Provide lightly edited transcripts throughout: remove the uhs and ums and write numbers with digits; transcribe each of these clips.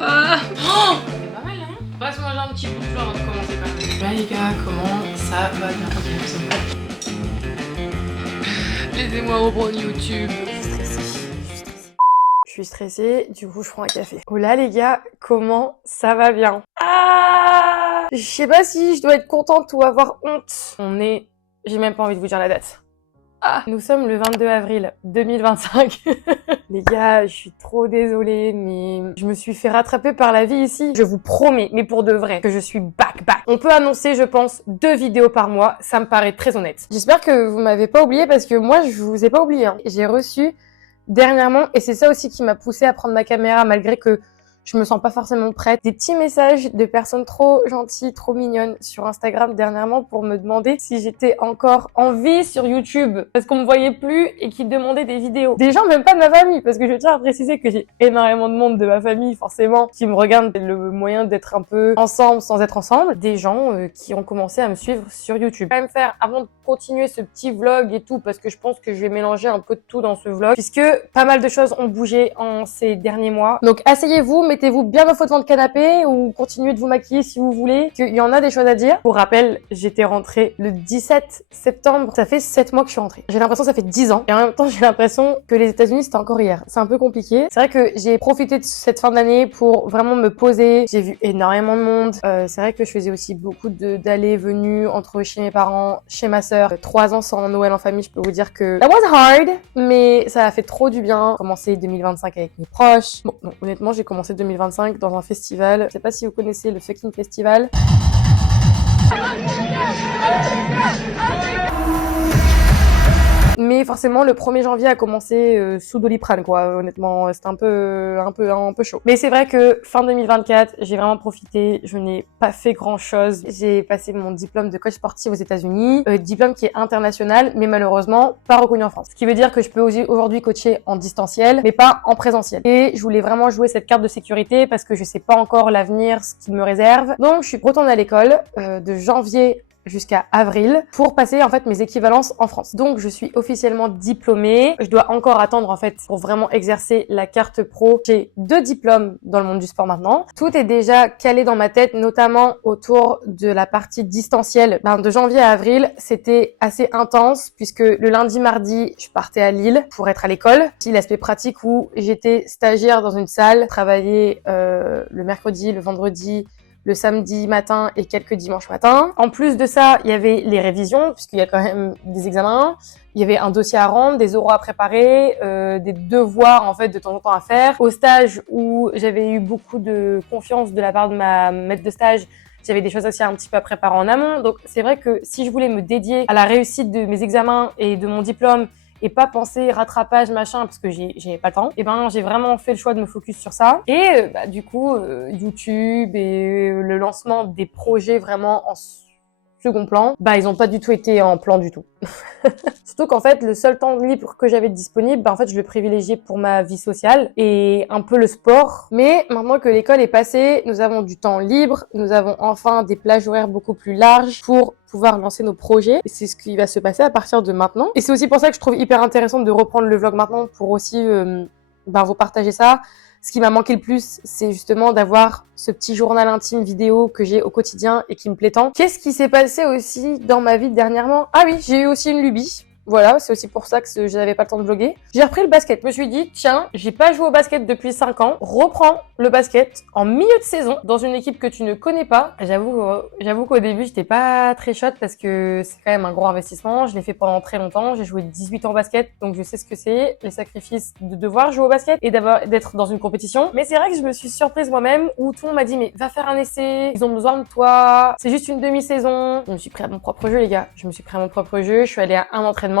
Ah. Oh, c'est pas mal, hein. On va se manger un petit bout de fleur avant de commencer quand même. Là les gars, comment ça va bien? Laissez-moi reprendre YouTube. Je suis stressée, du coup je prends un café. Oh là les gars, comment ça va bien? Ah, je sais pas si je dois être contente ou avoir honte. J'ai même pas envie de vous dire la date. Ah, nous sommes le 22 avril 2025. Les gars, je suis trop désolée, mais je me suis fait rattraper par la vie ici. Je vous promets, mais pour de vrai, que je suis back. On peut annoncer, je pense, 2 vidéos par mois. Ça me paraît très honnête. J'espère que vous m'avez pas oublié parce que moi, je vous ai pas oublié. Hein. J'ai reçu dernièrement, et c'est ça aussi qui m'a poussée à prendre ma caméra malgré que je me sens pas forcément prête. Des petits messages de personnes trop gentilles, trop mignonnes sur Instagram dernièrement pour me demander si j'étais encore en vie sur YouTube parce qu'on me voyait plus et qui demandaient des vidéos. Des gens même pas de ma famille parce que je tiens à préciser que j'ai énormément de monde de ma famille forcément qui me regardent. Le moyen d'être un peu ensemble sans être ensemble. Des gens qui ont commencé à me suivre sur YouTube. Je vais me faire avant de continuer ce petit vlog et tout parce que je pense que je vais mélanger un peu de tout dans ce vlog puisque pas mal de choses ont bougé en ces derniers mois. Donc asseyez-vous, mettez-vous bien au fond devant le canapé ou continuez de vous maquiller si vous voulez, qu'il y en a des choses à dire. Pour rappel, j'étais rentrée le 17 septembre. Ça fait 7 mois que je suis rentrée. J'ai l'impression que ça fait 10 ans. Et en même temps, j'ai l'impression que les États-Unis, c'était encore hier. C'est un peu compliqué. C'est vrai que j'ai profité de cette fin d'année pour vraiment me poser. J'ai vu énormément de monde. C'est vrai que je faisais aussi beaucoup d'allées, venues entre chez mes parents, chez ma sœur. 3 ans sans Noël en famille, je peux vous dire que that was hard, mais ça a fait trop du bien. Commencer 2025 avec mes proches. Bon, non, honnêtement, j'ai commencé 2025 dans un festival. Je sais pas si vous connaissez le fucking festival. Mais forcément, le 1er janvier a commencé sous Doliprane, quoi. Honnêtement, c'était un peu chaud. Mais c'est vrai que fin 2024, j'ai vraiment profité. Je n'ai pas fait grand-chose. J'ai passé mon diplôme de coach sportif aux États-Unis, diplôme qui est international, mais malheureusement pas reconnu en France. Ce qui veut dire que je peux aujourd'hui coacher en distanciel, mais pas en présentiel. Et je voulais vraiment jouer cette carte de sécurité parce que je sais pas encore l'avenir, ce qu'il me réserve. Donc, je suis retournée à l'école de janvier jusqu'à avril pour passer en fait mes équivalences en France. Donc je suis officiellement diplômée. Je dois encore attendre en fait pour vraiment exercer la carte pro. J'ai 2 diplômes dans le monde du sport maintenant. Tout est déjà calé dans ma tête, notamment autour de la partie distancielle. De janvier à avril, c'était assez intense puisque le lundi, mardi, je partais à Lille pour être à l'école. Puis l'aspect pratique où j'étais stagiaire dans une salle, travailler le mercredi, le vendredi, le samedi matin et quelques dimanches matins. En plus de ça, il y avait les révisions, puisqu'il y a quand même des examens. Il y avait un dossier à rendre, des oraux à préparer, des devoirs en fait de temps en temps à faire. Au stage où j'avais eu beaucoup de confiance de la part de ma maître de stage, j'avais des choses aussi un petit peu à préparer en amont. Donc c'est vrai que si je voulais me dédier à la réussite de mes examens et de mon diplôme, et pas penser rattrapage machin parce que j'avais pas le temps, et j'ai vraiment fait le choix de me focus sur ça. Et du coup YouTube et le lancement des projets vraiment en second plan, ils ont pas du tout été en plan du tout. Surtout qu'en fait, le seul temps libre que j'avais disponible, en fait, je le privilégiais pour ma vie sociale et un peu le sport. Mais maintenant que l'école est passée, nous avons du temps libre, nous avons enfin des plages horaires beaucoup plus larges pour pouvoir lancer nos projets. Et c'est ce qui va se passer à partir de maintenant. Et c'est aussi pour ça que je trouve hyper intéressant de reprendre le vlog maintenant pour aussi vous partager ça. Ce qui m'a manqué le plus, c'est justement d'avoir ce petit journal intime vidéo que j'ai au quotidien et qui me plaît tant. Qu'est-ce qui s'est passé aussi dans ma vie dernièrement? Ah oui, j'ai eu aussi une lubie. Voilà, c'est aussi pour ça que je n'avais pas le temps de vlogger. J'ai repris le basket. Je me suis dit, tiens, j'ai pas joué au basket depuis 5 ans. Reprends le basket en milieu de saison dans une équipe que tu ne connais pas. J'avoue qu'au début, j'étais pas très chaude parce que c'est quand même un gros investissement. Je l'ai fait pendant très longtemps. J'ai joué 18 ans au basket, donc je sais ce que c'est, les sacrifices de devoir jouer au basket et d'être dans une compétition. Mais c'est vrai que je me suis surprise moi-même où tout le monde m'a dit, mais va faire un essai, ils ont besoin de toi, c'est juste une demi-saison. Je me suis pris à mon propre jeu, les gars. Je me suis pris à mon propre jeu. Je suis allée à un entraînement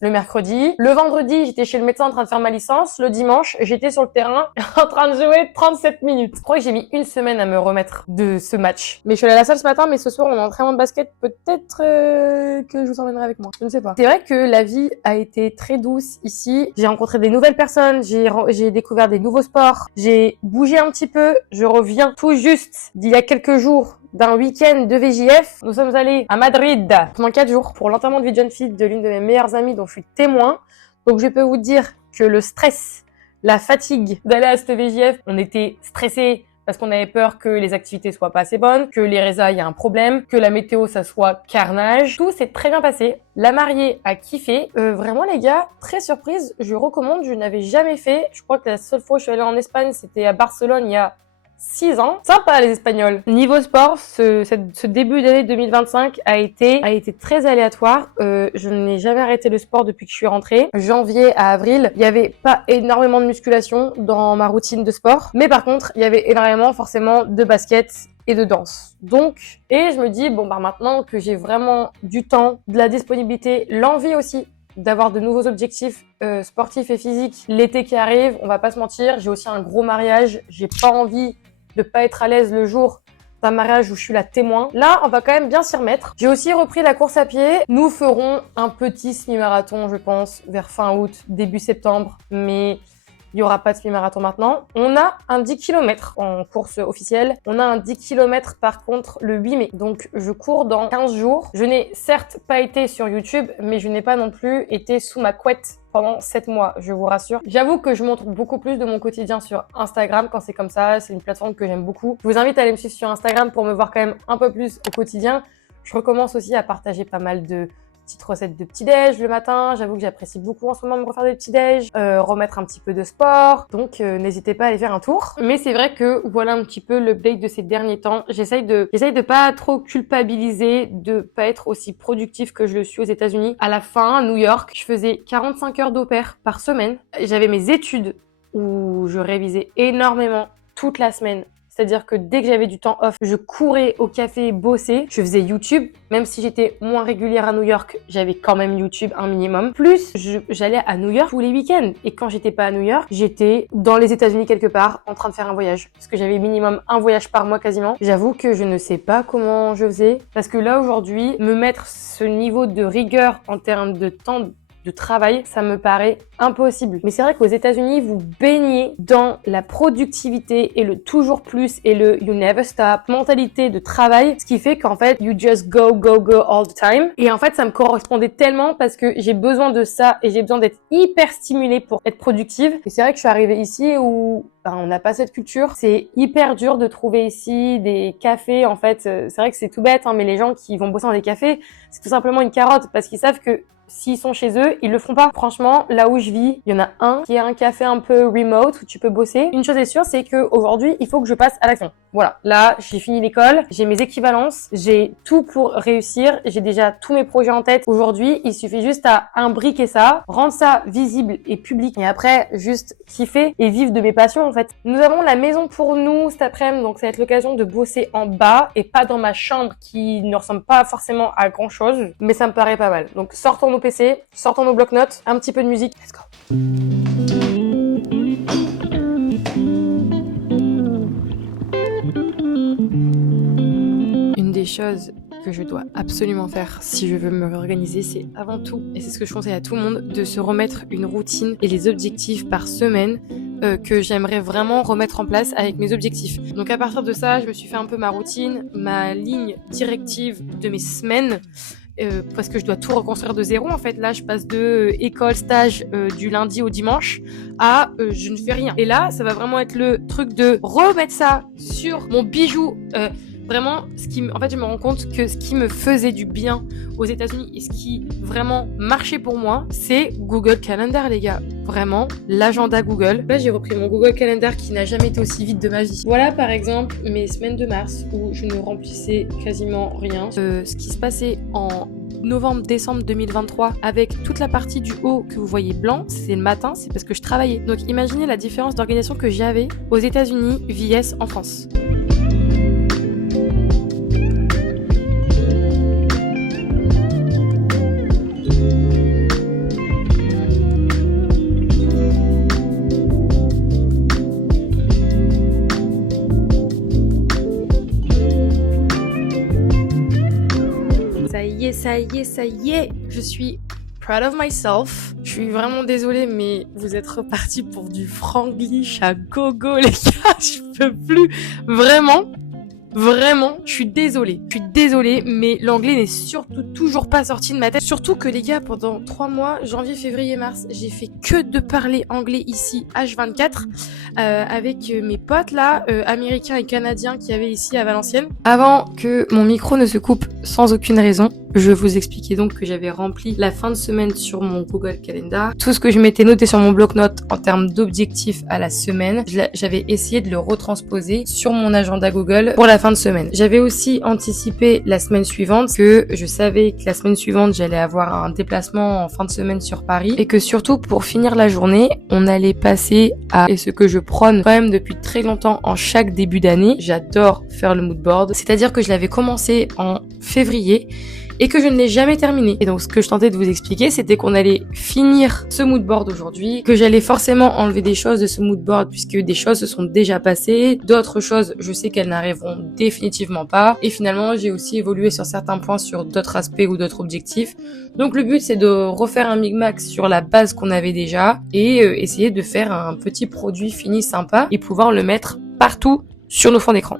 le mercredi. Le vendredi, j'étais chez le médecin en train de faire ma licence. Le dimanche, j'étais sur le terrain en train de jouer 37 minutes. Je crois que j'ai mis 1 semaine à me remettre de ce match. Mais je suis allée à la salle ce matin, mais ce soir, on a entraînement de basket. Peut-être que je vous emmènerai avec moi. Je ne sais pas. C'est vrai que la vie a été très douce ici. J'ai rencontré des nouvelles personnes. J'ai découvert des nouveaux sports. J'ai bougé un petit peu. Je reviens tout juste d'il y a quelques jours d'un week-end de VJF. Nous sommes allés à Madrid pendant 4 jours pour l'enterrement de vie de jeune fille de l'une de mes meilleures amies dont je suis témoin. Donc je peux vous dire que le stress, la fatigue d'aller à cette VJF, on était stressés parce qu'on avait peur que les activités soient pas assez bonnes, que les résas, il y a un problème, que la météo, ça soit carnage. Tout s'est très bien passé. La mariée a kiffé. Vraiment, les gars, très surprise. Je recommande. Je n'avais jamais fait. Je crois que la seule fois où je suis allée en Espagne, c'était à Barcelone il y a 6 ans. Sympa, les Espagnols. Niveau sport, ce début d'année 2025 a été très aléatoire. Je n'ai jamais arrêté le sport depuis que je suis rentrée. Janvier à avril, il n'y avait pas énormément de musculation dans ma routine de sport. Mais par contre, il y avait énormément, forcément, de basket et de danse. Donc, et je me dis, bon, bah, maintenant que j'ai vraiment du temps, de la disponibilité, l'envie aussi d'avoir de nouveaux objectifs sportifs et physiques, l'été qui arrive, on va pas se mentir, j'ai aussi un gros mariage, j'ai pas envie de pas être à l'aise le jour d'un mariage où je suis la témoin. Là, on va quand même bien s'y remettre. J'ai aussi repris la course à pied. Nous ferons un petit semi-marathon, je pense, vers fin août, début septembre, mais il n'y aura pas de semi-marathon maintenant. On a un 10 km en course officielle. On a un 10 km par contre le 8 mai. Donc je cours dans 15 jours. Je n'ai certes pas été sur YouTube, mais je n'ai pas non plus été sous ma couette pendant 7 mois, je vous rassure. J'avoue que je montre beaucoup plus de mon quotidien sur Instagram quand c'est comme ça. C'est une plateforme que j'aime beaucoup. Je vous invite à aller me suivre sur Instagram pour me voir quand même un peu plus au quotidien. Je recommence aussi à partager pas mal de petites recettes de petit-déj le matin. J'avoue que j'apprécie beaucoup en ce moment de me refaire des petits-déj, remettre un petit peu de sport. Donc, n'hésitez pas à aller faire un tour. Mais c'est vrai que voilà un petit peu l'update de ces derniers temps. J'essaye de pas trop culpabiliser, de pas être aussi productif que je le suis aux États-Unis. À la fin, à New York, je faisais 45 heures d'opère par semaine. J'avais mes études où je révisais énormément toute la semaine. C'est-à-dire que dès que j'avais du temps off, je courais au café bosser. Je faisais YouTube. Même si j'étais moins régulière à New York, j'avais quand même YouTube un minimum. Plus, j'allais à New York tous les week-ends. Et quand j'étais pas à New York, j'étais dans les États-Unis quelque part en train de faire un voyage. Parce que j'avais minimum un voyage par mois quasiment. J'avoue que je ne sais pas comment je faisais. Parce que là, aujourd'hui, me mettre ce niveau de rigueur en termes de temps de travail, ça me paraît impossible. Mais c'est vrai qu'aux États-Unis, vous baignez dans la productivité et le toujours plus et le you never stop mentalité de travail, ce qui fait qu'en fait, you just go, go, go all the time. Et en fait, ça me correspondait tellement parce que j'ai besoin de ça et j'ai besoin d'être hyper stimulée pour être productive. Et c'est vrai que je suis arrivée ici où on n'a pas cette culture. C'est hyper dur de trouver ici des cafés. En fait, c'est vrai que c'est tout bête, hein, mais les gens qui vont bosser dans des cafés, c'est tout simplement une carotte parce qu'ils savent que s'ils sont chez eux, ils le feront pas. Franchement, là où je vis, il y en a un qui est un café un peu remote où tu peux bosser. Une chose est sûre, c'est que aujourd'hui, il faut que je passe à l'action. Voilà. Là, j'ai fini l'école, j'ai mes équivalences, j'ai tout pour réussir, j'ai déjà tous mes projets en tête. Aujourd'hui, il suffit juste à imbriquer ça, rendre ça visible et public et après, juste kiffer et vivre de mes passions, en fait. Nous avons la maison pour nous cet après-midi, donc ça va être l'occasion de bosser en bas et pas dans ma chambre qui ne ressemble pas forcément à grand chose, mais ça me paraît pas mal. Donc, sortons nos PC, sortons nos bloc-notes, un petit peu de musique. Let's go. Une des choses que je dois absolument faire si je veux me réorganiser, c'est avant tout, et c'est ce que je conseille à tout le monde, de se remettre une routine et les objectifs par semaine que j'aimerais vraiment remettre en place avec mes objectifs. Donc à partir de ça, je me suis fait un peu ma routine, ma ligne directive de mes semaines, parce que je dois tout reconstruire de zéro en fait. Là je passe de école, stage du lundi au dimanche à je ne fais rien. Et là ça va vraiment être le truc de remettre ça sur mon bijou. Vraiment, en fait, je me rends compte que ce qui me faisait du bien aux États-Unis et ce qui vraiment marchait pour moi, c'est Google Calendar, les gars. Vraiment, l'agenda Google. Là, j'ai repris mon Google Calendar qui n'a jamais été aussi vite de ma vie. Voilà, par exemple, mes semaines de mars où je ne remplissais quasiment rien. Ce qui se passait en novembre-décembre 2023 avec toute la partie du haut que vous voyez blanc, c'est le matin, c'est parce que je travaillais. Donc, imaginez la différence d'organisation que j'avais aux États-Unis vs en France. Ça y est, je suis proud of myself. Je suis vraiment désolée, mais vous êtes repartis pour du franglish à gogo, les gars. Je peux plus. Vraiment. Vraiment, je suis désolée, mais l'anglais n'est surtout toujours pas sorti de ma tête. Surtout que les gars, pendant 3 mois, janvier, février, mars, j'ai fait que de parler anglais ici, H24, avec mes potes là, américains et canadiens qui avaient ici à Valenciennes. Avant que mon micro ne se coupe sans aucune raison, je vous expliquais donc que j'avais rempli la fin de semaine sur mon Google Calendar. Tout ce que je m'étais noté sur mon bloc-notes en termes d'objectifs à la semaine, j'avais essayé de le retransposer sur mon agenda Google pour la fin de semaine. J'avais aussi anticipé la semaine suivante, que je savais que la semaine suivante, j'allais avoir un déplacement en fin de semaine sur Paris et que surtout pour finir la journée, on allait passer à, et ce que je prône quand même depuis très longtemps en chaque début d'année, j'adore faire le mood board, c'est-à-dire que je l'avais commencé en février et que je ne l'ai jamais terminé. Et donc ce que je tentais de vous expliquer, c'était qu'on allait finir ce mood board aujourd'hui, que j'allais forcément enlever des choses de ce mood board puisque des choses se sont déjà passées, d'autres choses, je sais qu'elles n'arriveront définitivement pas. Et finalement, j'ai aussi évolué sur certains points, sur d'autres aspects ou d'autres objectifs. Donc le but, c'est de refaire un micmac sur la base qu'on avait déjà et essayer de faire un petit produit fini sympa et pouvoir le mettre partout sur nos fonds d'écran.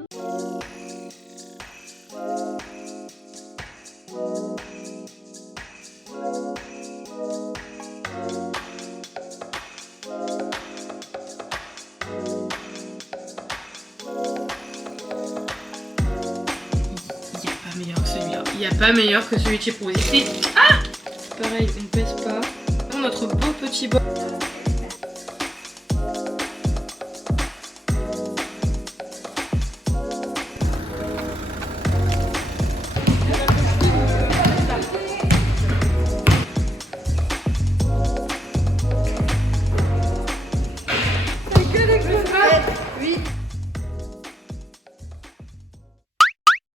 Il n'y a pas meilleur que celui de chez Provisité. Ah! Pareil, on ne pèse pas. Notre beau petit bol.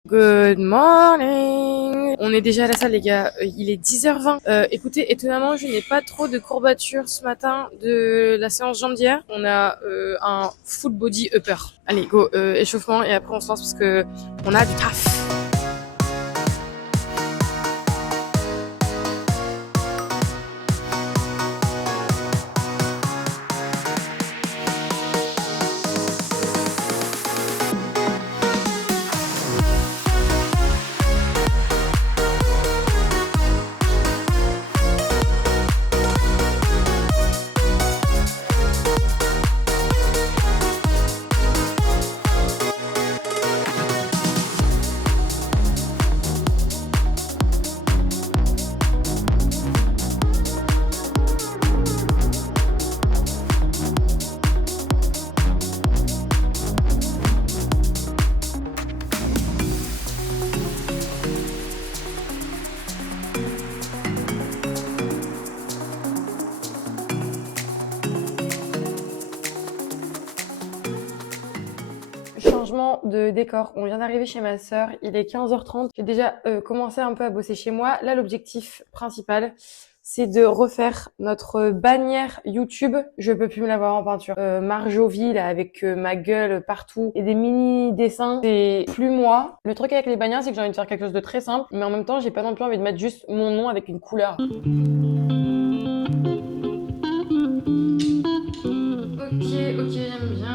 Good morning. On est déjà à la salle les gars, il est 10h20. Écoutez, étonnamment je n'ai pas trop de courbatures ce matin de la séance jambes d'hier. On a un full body upper. Allez go, échauffement et après on se lance parce que on a du taf. Changement de décor, on vient d'arriver chez ma sœur, il est 15h30, j'ai déjà commencé un peu à bosser chez moi. Là l'objectif principal c'est de refaire notre bannière YouTube. Je peux plus me la voir en peinture. Marjovie là avec ma gueule partout et des mini dessins, c'est plus moi. Le truc avec les bannières c'est que j'ai envie de faire quelque chose de très simple, mais en même temps j'ai pas non plus envie de mettre juste mon nom avec une couleur. Ok, j'aime bien.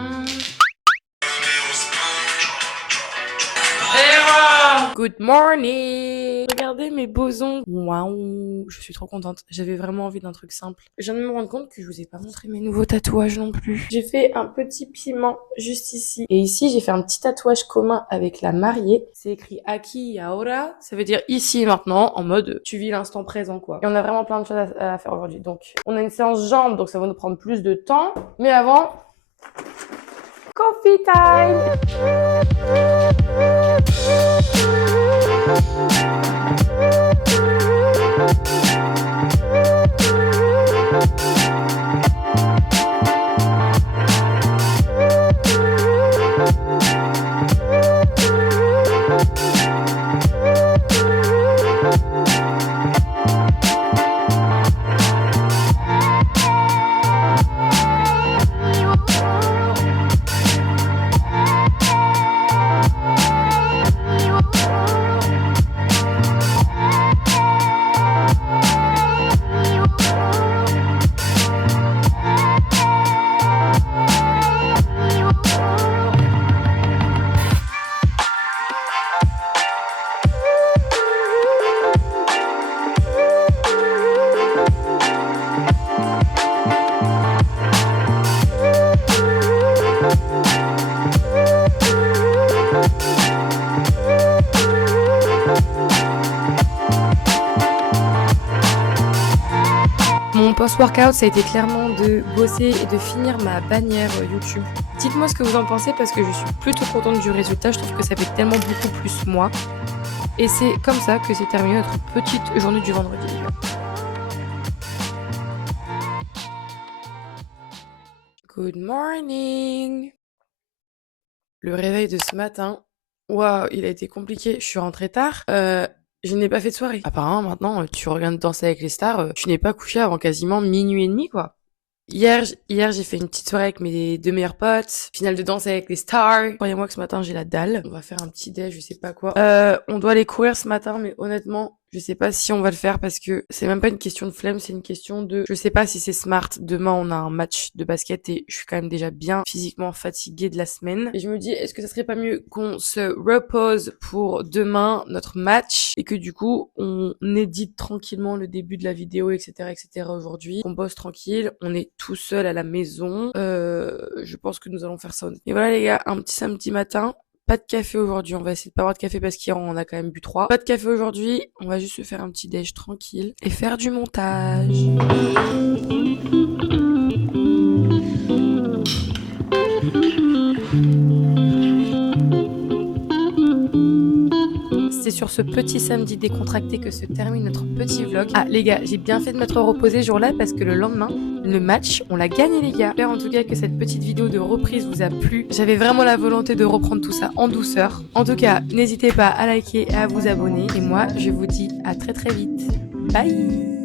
Good morning! Regardez mes beaux ongles. Waouh! Je suis trop contente. J'avais vraiment envie d'un truc simple. Je viens de me rendre compte que je vous ai pas montré mes nouveaux tatouages non plus. J'ai fait un petit piment juste ici. Et ici, j'ai fait un petit tatouage commun avec la mariée. C'est écrit Aquí y ahora. Ça veut dire ici et maintenant, en mode tu vis l'instant présent quoi. Et on a vraiment plein de choses à faire aujourd'hui. Donc, on a une séance jambes, donc ça va nous prendre plus de temps. Mais avant, coffee time! post-workout, ça a été clairement de bosser et de finir ma bannière YouTube. Dites-moi ce que vous en pensez parce que je suis plutôt contente du résultat. Je trouve que ça fait tellement beaucoup plus moi. Et c'est comme ça que s'est terminée notre petite journée du vendredi. Good morning! Le réveil de ce matin, waouh, il a été compliqué. Je suis rentrée tard. Je n'ai pas fait de soirée. Apparemment, maintenant, tu regardes Danser avec les stars, tu n'es pas couché avant quasiment minuit et demi, quoi. Hier, j'ai fait une petite soirée avec mes deux meilleurs potes. Finale de Danser avec les stars. Croyez-moi que ce matin, j'ai la dalle. On va faire un petit déj, je sais pas quoi. On doit aller courir ce matin, mais honnêtement, je sais pas si on va le faire parce que c'est même pas une question de flemme, c'est une question de... Je sais pas si c'est smart. Demain, on a un match de basket et je suis quand même déjà bien physiquement fatiguée de la semaine. Et je me dis, est-ce que ça serait pas mieux qu'on se repose pour demain, notre match, et que du coup, on édite tranquillement le début de la vidéo, etc. aujourd'hui. On bosse tranquille, on est tout seul à la maison. Je pense que nous allons faire ça. Et voilà les gars, un petit samedi matin. Pas de café aujourd'hui, on va essayer de pas boire de café parce qu'hier on a quand même bu 3. Pas de café aujourd'hui, on va juste se faire un petit déj tranquille et faire du montage. C'est sur ce petit samedi décontracté que se termine notre petit vlog. Ah les gars, j'ai bien fait de m'être reposé ce jour-là parce que le lendemain, le match, on l'a gagné les gars. J'espère en tout cas que cette petite vidéo de reprise vous a plu. J'avais vraiment la volonté de reprendre tout ça en douceur. En tout cas, n'hésitez pas à liker et à vous abonner. Et moi, je vous dis à très très vite. Bye!